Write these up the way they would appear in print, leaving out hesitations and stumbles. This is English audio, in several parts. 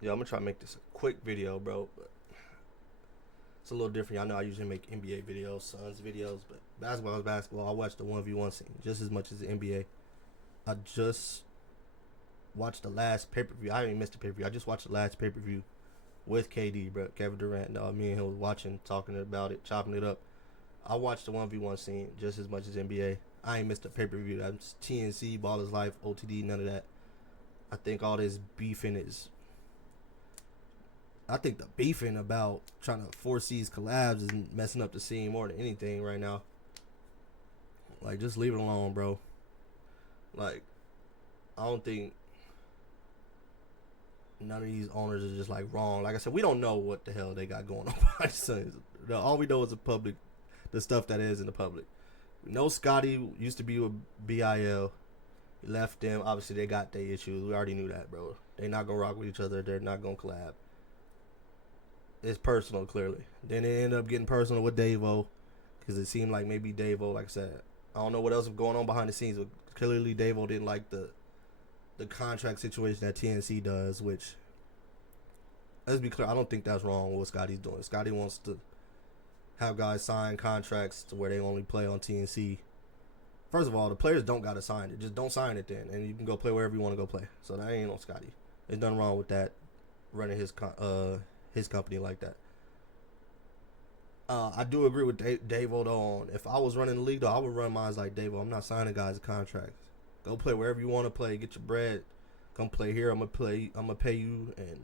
Yeah, I'm gonna try to make this a quick video, bro. But it's a little different. I know I usually make NBA videos, Suns videos, but basketball is basketball. I watch the 1v1 scene just as much as the NBA. I just watched the last pay per view. I haven't missed a pay per view. I just watched the last pay per view with KD, bro. Kevin Durant. Me and him was watching, talking about it, chopping it up. I watched the 1v1 scene just as much as NBA. I ain't missed a pay per view. That's TNC, Ball is Life, OTD, none of that. I think all this beefing is. I think the beefing about trying to force these collabs is messing up the scene more than anything right now. Like, just leave it alone, bro. Like, I don't think none of these owners are just like wrong. Like I said, we don't know what the hell they got going on behind the scenes. All we know is the public, the stuff that is in the public. We know Scotty used to be with BIL. He left them. Obviously, they got their issues. We already knew that, bro. They not gonna rock with each other. They're not gonna collab. It's personal, clearly. Then it ended up getting personal with Davo, because it seemed like maybe Davo, like I said, I don't know what else was going on behind the scenes, but clearly Davo didn't like the contract situation that TNC does, which, let's be clear, I don't think that's wrong with what Scotty's doing. Scotty wants to have guys sign contracts to where they only play on TNC. First of all, the players don't got to sign it. Just don't sign it then, and you can go play wherever you want to go play. So that ain't on Scotty. There's nothing wrong with that, running his company like that. I do agree with Davo though. On if I was running the league though, I would run mine like Davo. I'm not signing guys contracts. Go play wherever you want to play. Get your bread. Come play here. I'm gonna pay you, and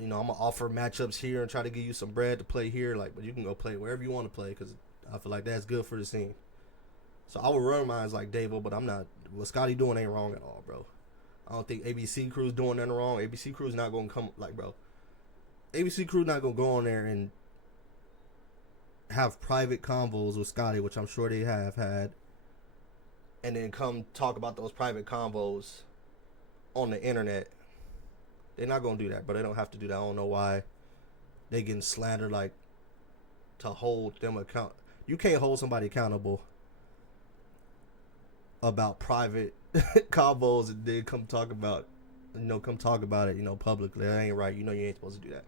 I'm gonna offer matchups here and try to give you some bread to play here. Like, but you can go play wherever you want to play because I feel like that's good for the scene. So I would run mine like Davo, but I'm not. What Scotty doing ain't wrong at all, bro. I don't think ABC Crew's doing nothing wrong. ABC Crew's not gonna come like, bro. ABC Crew not gonna go on there and have private convos with Scotty, which I'm sure they have had, and then come talk about those private convos on the internet. They're not gonna do that, but they don't have to do that. I don't know why they getting slandered like to hold them account. You can't hold somebody accountable about private convos and then come talk about it, publicly. That ain't right. You ain't supposed to do that.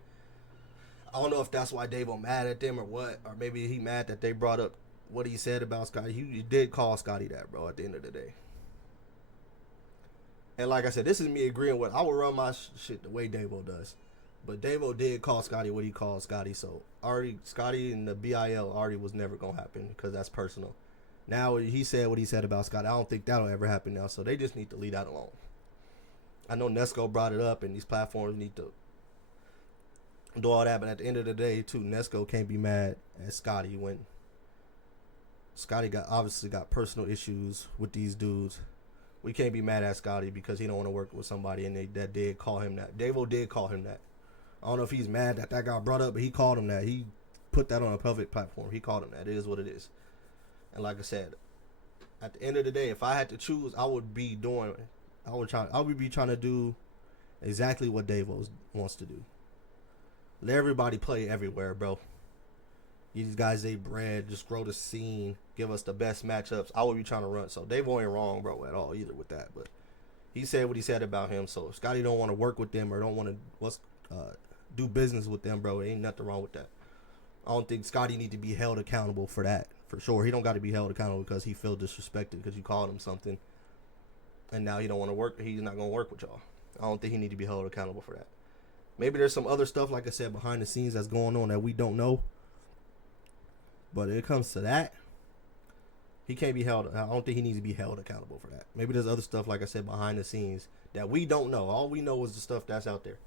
I don't know if that's why Davo mad at them or what, or maybe he mad that they brought up what he said about Scotty. He did call Scotty that, bro, at the end of the day. And like I said, this is me agreeing with. I would run my shit the way Davo does, but Davo did call Scotty what he called Scotty. So already Scotty and the BIL already was never gonna happen because that's personal. Now he said what he said about Scotty. I don't think that'll ever happen now. So they just need to leave that alone. I know Nesco brought it up, and these platforms need to do all that, but at the end of the day, too, Nesco can't be mad at Scotty when Scotty obviously got personal issues with these dudes. We can't be mad at Scotty because he don't want to work with somebody, and that did call him that. Davo did call him that. I don't know if he's mad that got brought up, but he called him that. He put that on a public platform. He called him that. It is what it is. And like I said, at the end of the day, if I had to choose, I would be trying to do exactly what Davo wants to do. Let everybody play everywhere, bro. These guys, they bread, just grow the scene, give us the best matchups. I would be trying to run. So Davo ain't wrong, bro, at all either with that. But he said what he said about him. So if Scotty don't want to work with them or don't want to do business with them, bro, ain't nothing wrong with that. I don't think Scotty need to be held accountable for that, for sure. He don't got to be held accountable because he feel disrespected because you called him something, and now he don't want to work. He's not gonna work with y'all. I don't think he need to be held accountable for that. Maybe there's some other stuff, like I said, behind the scenes that's going on that we don't know. But when it comes to that, he can't be held. I don't think he needs to be held accountable for that. Maybe there's other stuff, like I said, behind the scenes that we don't know. All we know is the stuff that's out there.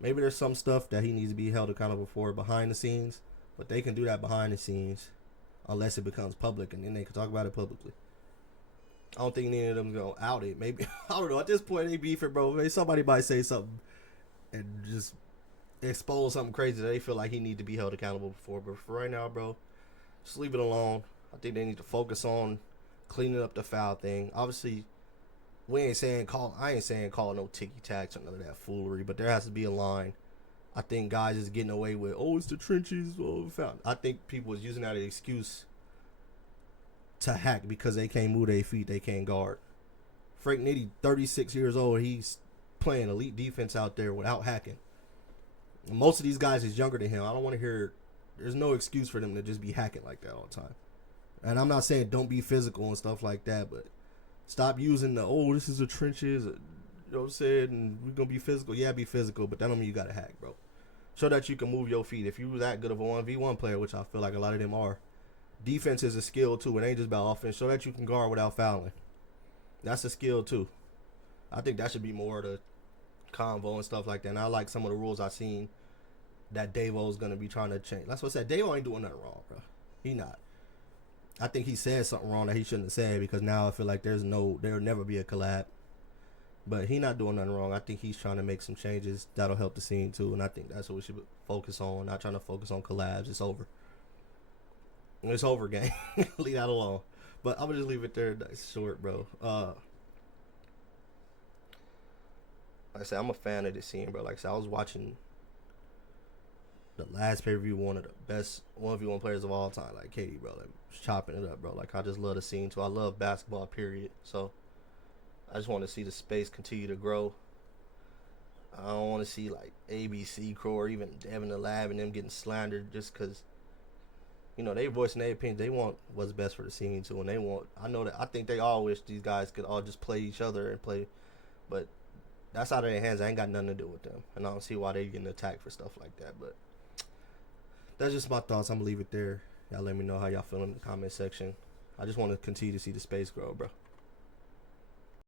Maybe there's some stuff that he needs to be held accountable for behind the scenes, but they can do that behind the scenes unless it becomes public, and then they can talk about it publicly. I don't think any of them go out it. Maybe, I don't know. At this point, they beefing, bro. Maybe somebody might say something and just expose something crazy that they feel like he need to be held accountable for. But for right now, bro, just leave it alone. I think they need to focus on cleaning up the foul thing. Obviously, I ain't saying call no ticky tacks or none of that foolery, but there has to be a line. I think guys is getting away with, it's the trenches, foul. I think people is using that as an excuse to hack because they can't move their feet, they can't guard. Frank Nitti, 36 years old, he's playing elite defense out there without hacking. Most of these guys is younger than him. I don't want to hear. There's no excuse for them to just be hacking like that all the time. And I'm not saying don't be physical and stuff like that, but stop using this is the trenches, you know what I'm saying, and we're going to be physical. Yeah, be physical, but that don't mean you got to hack, bro. Show that you can move your feet. If you're that good of a 1v1 player, which I feel like a lot of them are, defense is a skill too. It ain't just about offense. Show that you can guard without fouling. That's a skill too. I think that should be more of the convo and stuff like that. And I like some of the rules I've seen that Davo's going to be trying to change. That's what I said. Davo ain't doing nothing wrong, bro. He not. I think he said something wrong that he shouldn't have said because now I feel like there'll never be a collab. But he not doing nothing wrong. I think he's trying to make some changes that'll help the scene too. And I think that's what we should focus on. Not trying to focus on collabs. It's over. It's over, gang. Leave that alone. But I'm going to just leave it there. That's short, bro. Like I said, I'm a fan of this scene, bro. Like I said, I was watching the last pay-per-view, one of the best 1v1 players of all time, like Katie, bro. Like, chopping it up, bro. Like, I just love the scene, too. I love basketball, period. So, I just want to see the space continue to grow. I don't want to see, like, ABC Crow or even Devin the Lab and them getting slandered just because, you know, they voicing their opinion. They want what's best for the scene, too. And I think they all wish these guys could all just play each other and play. But that's out of their hands. I ain't got nothing to do with them. And I don't see why they getting attacked for stuff like that. But that's just my thoughts. I'm going to leave it there. Y'all let me know how y'all feel in the comment section. I just want to continue to see the space grow, bro.